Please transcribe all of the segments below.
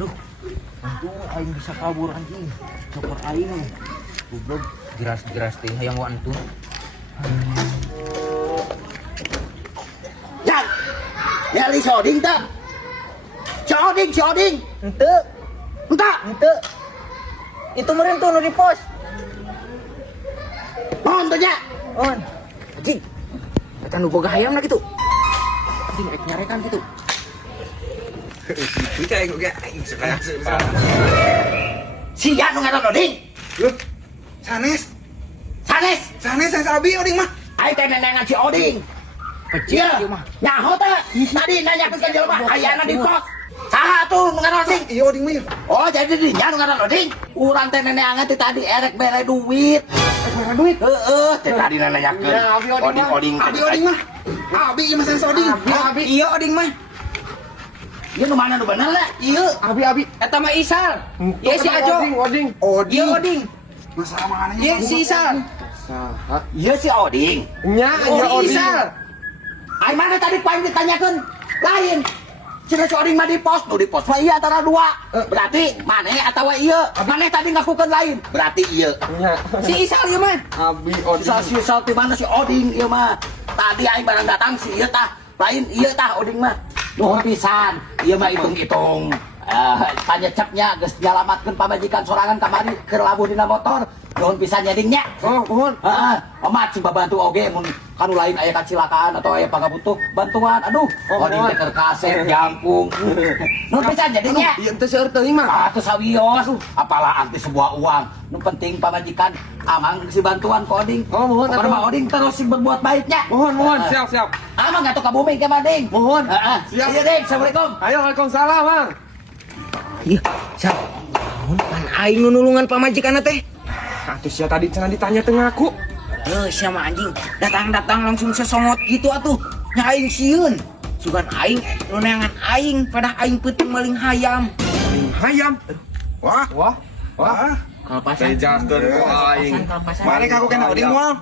Aduh, untung aing bisa kabur anjing. Coper aing. Goblok, jeras-jeras teh hayang wa antun. Yan. Ya li soding tak? Soding. Henteu, Entah. henteu. Itu meureun tuh nu di pos. Mohon tanya. On. Anjing. Eta nu boga hayam na kitu. Anjing rek nyarekan kitu. Kita yang gue aing sekarang. Si Yan nu ngaran oding. Loh, sanes yang sabi oding mah. Aing teh nenengan si oding. Pecil Iya, ieu mah. nyaho teh. Tadi nanyakeun ka jelema ayana di pos. Saha tuh nu ngaran oding? Iya oding mah. Oh, jadi di nya nu ngaran oding. Urang teh neneangan teh tadi erek bere duit. Mana duit? Heeh, teh tadi nanyakeun. Ya, abi oding mah. Oding. Abi oding mah. Abi ieu mah sanes oding. Abi. Iya oding mah. Ieu nu mana nu bener lah? Iya. Abi. Eta mah Isal. Iya si Ajo. Oding. Iya oding. Masalah mana Iya si Isal. Saha? Ieu si oding. Nya, Oh Isal. Ai mana tadi paling ditanyakeun? Lain. Cenah si oding mah di pos, nu di pos mah ieu antara dua. Berarti maneh atawa ieu? Maneh tadi ngakukeun lain. Berarti ieu. Nya. Si Isal ieu mah. Abi oding. Si di mana si oding ieu mah? Tadi aing barang datang si ieu tah. Lain ieu tah oding mah. Nuhun pisan. Ieu mah hitung-hitung. Tanya cepnya geus nyalamatkeun pamajikan sorangan kamari keur labuh dina motor. Nuhun pisan nya dingnya. Oh, mohon. Heeh, amat sih bantu oge mun kanu lain aya kacelakaan atau aya pangabutuh bantuan. Aduh, oding teh keur kaset jangkung. Nuhun pisan nya dingnya. Ieu teh seueur teuing mah. Atuh sawios, apalah arti sebuah uang. Nu penting pamajikan amang si bantuan ke oding. Oh, mohon, Pokokna atuh. mah oding terus si berbuat baiknya. Mohon, siap. Amang atuh ka bumi ke Mading. Mohon. Heeh. Siap. Iya, Ding. Assalamualaikum. Ayo, waalaikumsalam, Mang. Iya. Sal. Naon pan aing nu nulungan pamajikanna teh? Atuh sia tadi cenah ditanya teu ngaku. Sia mah anjing. Datang-datang langsung sesongot gitu atuh. Nya aing sieun. Sugan aing nu neangan aing pada aing peuting maling hayam. Hayam. Wah. Kalpasan. Tejaskeun ku aing. Kalpasan. Mane kaku kena oding moal.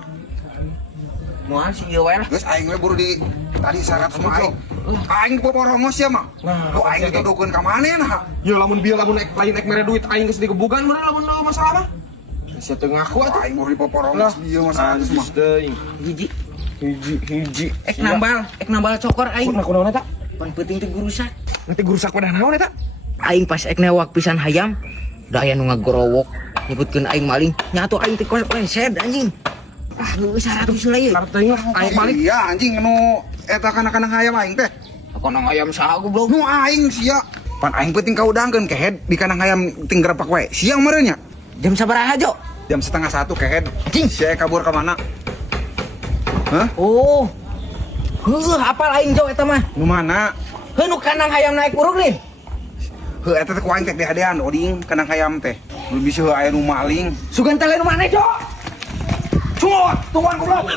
Moal si ieu wae lah. Geus aing we buru di tadi syarat semua aing. Aing poporongos ya mah. Ku aing dituduhkeun ka manehna. Ya lamun bieu lamun lain ek mere duit aing geus digebugan mun lamun masalah mah. Sia teu ngaku atuh. Aing buru dipoporongos bieu masalah geus mah. Hiji. Ek nambal cokor aing. Kunaon eta? Pan peuting teh gurusak. Nanti gurusak pada naon eta? Aing pas ek newak pisan hayam. Da aya nu ngagorowok nyebutkeun aing maling. Nya atuh aing teh konsed anjing. Ah, geus 100 lah ieu. Karep teuing lah aing balik. Iya anjing nu eta kana-kana hayam aing teh. Konong ayam saha goblok. Nu aing sia. Pan aing penting kaudangkeun ke head di kana hayam ting gerepak we. Siang meureun nya. Jam sabaraha Jo? Jam 12:30 ke head. Cing. Sia kabur ka mana? Hah? Oh. Heuh, apal aing Jo eta mah. Nu mana? Heuh nu kanang hayam naik urug lin. Heuh eta teh ku aing teh deadean oding kana hayam teh. Nu bisa heuh aya nu maling. Sugan teh lain maneh Jo. Cot, tungguan goblok.